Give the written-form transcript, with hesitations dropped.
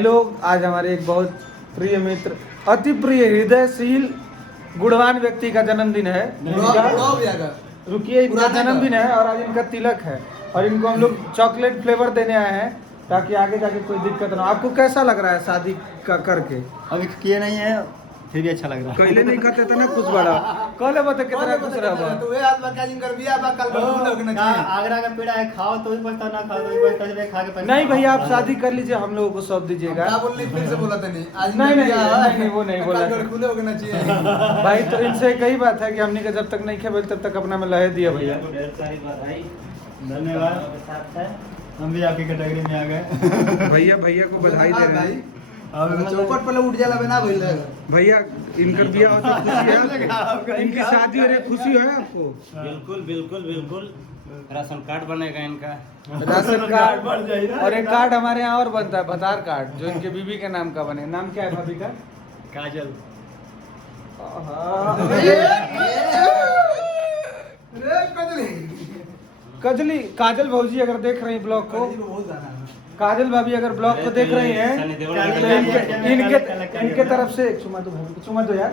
लोग आज हमारे एक बहुत प्रिय मित्र, अति प्रिय, हृदयशील, गुणवान व्यक्ति का जन्मदिन है। रुकिए, इनका जन्मदिन है और आज इनका तिलक है और इनको हम लोग चॉकलेट फ्लेवर देने आए हैं ताकि आगे जाके कोई दिक्कत ना हो। आपको कैसा लग रहा है शादी का करके? अभी किए नहीं है, फिर भी अच्छा लग रहा है। पहले नहीं करते थे ना कुछ बड़ा, कल बता कितना खुश रहा। आगरा का पेड़ा है, खाओ तो भी पछता, ना खाओ तो भी पछता, खा के नहीं भैया, आप शादी कर लीजिए, हम लोगों को सौंप दीजिएगा। नहीं, वो नहीं बोला भाई। तो इनसे एक ही बात है कि हमने का जब तक नहीं खेल तब तक अपना में लहे दिया भैया। धन्यवाद, हम भी आपकी कैटेगरी में आ गए। भैया को बधाई दे रहे हैं। चौपट पहले उठ जाला बना भइल है भैया, इनकर बियाह होते खुशी है, इनकी शादी हो रही, खुशी है आपको? बिल्कुल बिल्कुल बिल्कुल। राशन कार्ड बनेगा इनका। राशन कार्ड और एक कार्ड हमारे यहाँ और बनता है, भतार कार्ड, जो इनके बीबी के नाम का बने। नाम क्या है भाभी का? काजल। कजली, काजल भौजी अगर देख रही ब्लॉग को, काजल भाभी अगर ब्लॉग को देख रही हैं तो इनके तरफ से चुमा दो भाभी को, चुमा दो यार।